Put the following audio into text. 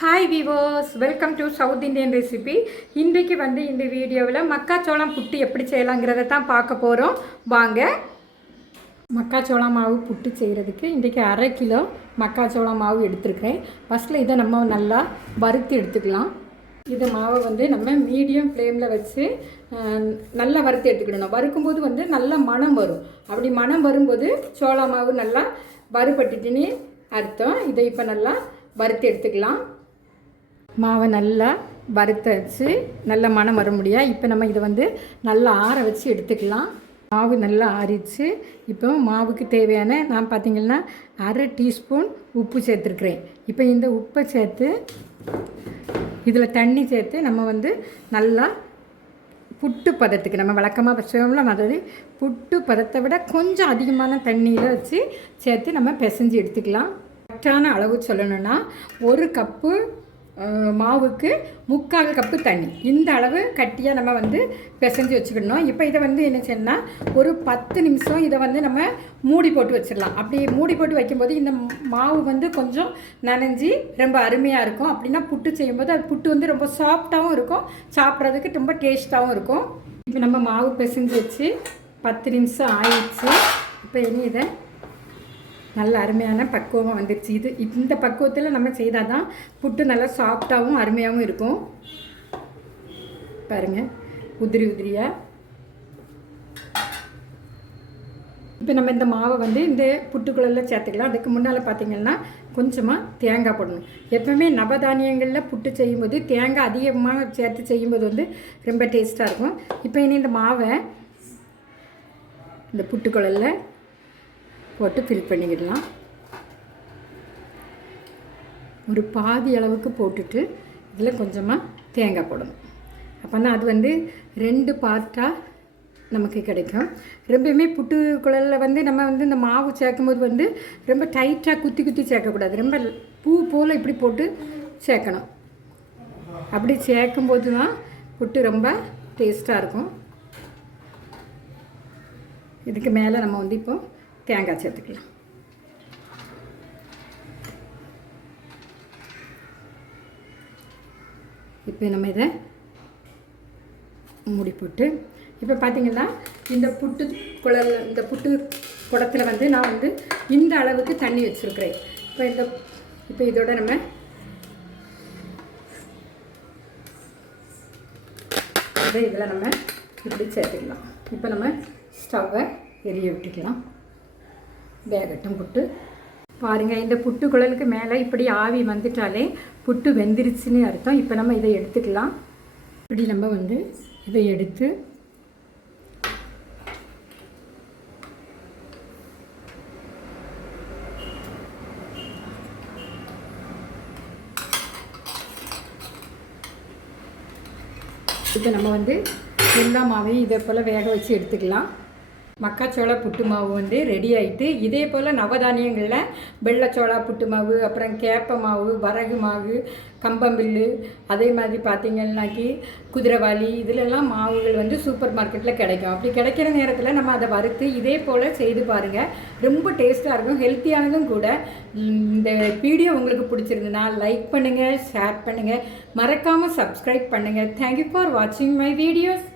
Hi viewers, welcome to South Indian recipe. இன்றைக்கு இந்த வீடியோவில் மக்காச்சோளம் புட்டு எப்படி செய்யலாங்கிறத தான் பார்க்க போகிறோம். வாங்க. மக்காச்சோளம் மாவு புட்டு செய்கிறதுக்கு இன்றைக்கி 1/2 கிலோ மக்காச்சோளம் மாவு எடுத்துருக்கிறேன். ஃபஸ்ட்டில் இதை நம்ம நல்லா வறுத்து எடுத்துக்கலாம். இதை மாவை நம்ம மீடியம் ஃப்ளேமில் வச்சு நல்லா வறுத்து எடுத்துக்கிடணும். வறுக்கும்போது நல்ல மணம் வரும். அப்படி மணம் வரும்போது சோள மாவு நல்லா வறுபட்டுட்டுன்னு அர்த்தம். இதை இப்போ நல்லா வறுத்து எடுத்துக்கலாம். மாவை நல்லா வறுத்து வச்சு நல்ல மணம் வர முடியா. இப்போ நம்ம இதை நல்லா ஆற வச்சு எடுத்துக்கலாம். மாவு நல்லா ஆறிச்சு. இப்போ மாவுக்கு தேவையான நான் பார்த்திங்கன்னா 1/2 டீஸ்பூன் உப்பு சேர்த்துருக்குறேன். இப்போ இந்த உப்பை சேர்த்து இதில் தண்ணி சேர்த்து நம்ம நல்லா புட்டு பதத்துக்கு நம்ம வழக்கமாக வச்சோம்ல, அதாவது புட்டு பதத்தை விட கொஞ்சம் அதிகமான தண்ணியில் வச்சு சேர்த்து நம்ம பிசைஞ்சு எடுத்துக்கலாம். கரெக்டான அளவு சொல்லணுன்னா 1 கப்பு மாவுக்கு 3/4 கப்பு தண்ணி, இந்த அளவு கட்டியாக நம்ம பிசைஞ்சு வச்சுக்கிடணும். இப்போ இதை என்ன செய்யணும்னா ஒரு 10 நிமிஷம் இதை நம்ம மூடி போட்டு வச்சிடலாம். அப்படி மூடி போட்டு வைக்கும்போது இந்த மாவு கொஞ்சம் நனைஞ்சி ரொம்ப அருமையாக இருக்கும். அப்படின்னா புட்டு செய்யும்போது அது புட்டு ரொம்ப சாஃப்டாகவும் இருக்கும், சாப்பிட்றதுக்கு ரொம்ப டேஸ்ட்டாகவும் இருக்கும். இப்போ நம்ம மாவு பிசைஞ்சு வச்சு 10 நிமிஷம் ஆயிடுச்சு. இப்போ இனி இதை நல்ல அருமையான பக்குவமாக வந்துடுச்சு. இந்த பக்குவத்தில் நம்ம செய்தால் தான் புட்டு நல்லா சாஃப்டாகவும் அருமையாகவும் இருக்கும். பாருங்கள், உதிரி உதிரியாக. இப்போ நம்ம இந்த மாவை இந்த புட்டுக்குள்ளெல்லாம் சேர்த்துக்கலாம். அதுக்கு முன்னால் பார்த்திங்கன்னா கொஞ்சமாக தேங்காய் போடணும். எப்போவுமே நவதானியங்களில் புட்டு செய்யும்போது தேங்காய் அதிகமாக சேர்த்து செய்யும்போது ரொம்ப டேஸ்ட்டாக இருக்கும். இப்போ இனி இந்த மாவை இந்த புட்டுக்குள்ளல்ல போட்டு ஃபில் பண்ணிக்கிடலாம். ஒரு பாதி அளவுக்கு போட்டுட்டு இதில் கொஞ்சமாக தேங்காய் போடணும். அப்போ தான் அது 2 பார்ட்டாக நமக்கு கிடைக்கும். ரொம்பவுமே புட்டு குழலில் நம்ம இந்த மாவு சேர்க்கும்போது ரொம்ப டைட்டாக குத்தி குத்தி சேர்க்கக்கூடாது. ரொம்ப பூ போல் இப்படி போட்டு சேர்க்கணும். அப்படி சேர்க்கும்போது தான் புட்டு ரொம்ப டேஸ்ட்டாக இருக்கும். இதுக்கு மேலே நம்ம இப்போ தேங்காய் சேர்த்துக்கலாம். இப்போ நம்ம இதை மூடி போட்டு இப்போ பார்த்திங்கன்னா இந்த புட்டு குடத்தில் நான் இந்த அளவுக்கு தண்ணி வச்சுருக்கிறேன். இப்போ இதோட நம்ம இதில் நம்ம இப்படி சேர்த்துக்கலாம். இப்போ நம்ம ஸ்டவ்வை எரிய விட்டுக்கலாம். வேகட்டும் புட்டு. பாருங்கள், இந்த புட்டு குழலுக்கு மேலே இப்படி ஆவி வந்துட்டாலே புட்டு வெந்திருச்சுன்னு அர்த்தம். இப்போ நம்ம இதை எடுத்துக்கலாம். இப்படி நம்ம இதை எடுத்து இப்போ நம்ம எல்லா மாவையும் இதே போல் வேக வச்சு எடுத்துக்கலாம். மக்காச்சோள புட்டு மாவு ரெடி ஆகிட்டு, இதே போல் நவதானியங்களில் வெள்ளைச்சோளா புட்டு மாவு, அப்புறம் கேப்ப மாவு, வரகு மாவு, கம்பம்பில்லு, அதே மாதிரி பார்த்திங்கன்னாக்கி குதிரைவாளி, இதிலெல்லாம் மாவுகள் சூப்பர் மார்க்கெட்டில் கிடைக்கும். அப்படி கிடைக்கிற நேரத்தில் நம்ம அதை வறுத்து இதே போல் செய்து பாருங்கள். ரொம்ப டேஸ்ட்டாக இருக்கும், ஹெல்த்தியானதும் கூட. இந்த வீடியோ உங்களுக்கு பிடிச்சிருந்துன்னா லைக் பண்ணுங்கள், ஷேர் பண்ணுங்கள், மறக்காமல் சப்ஸ்கிரைப் பண்ணுங்கள். தேங்க்யூ ஃபார் வாட்சிங் மை வீடியோஸ்.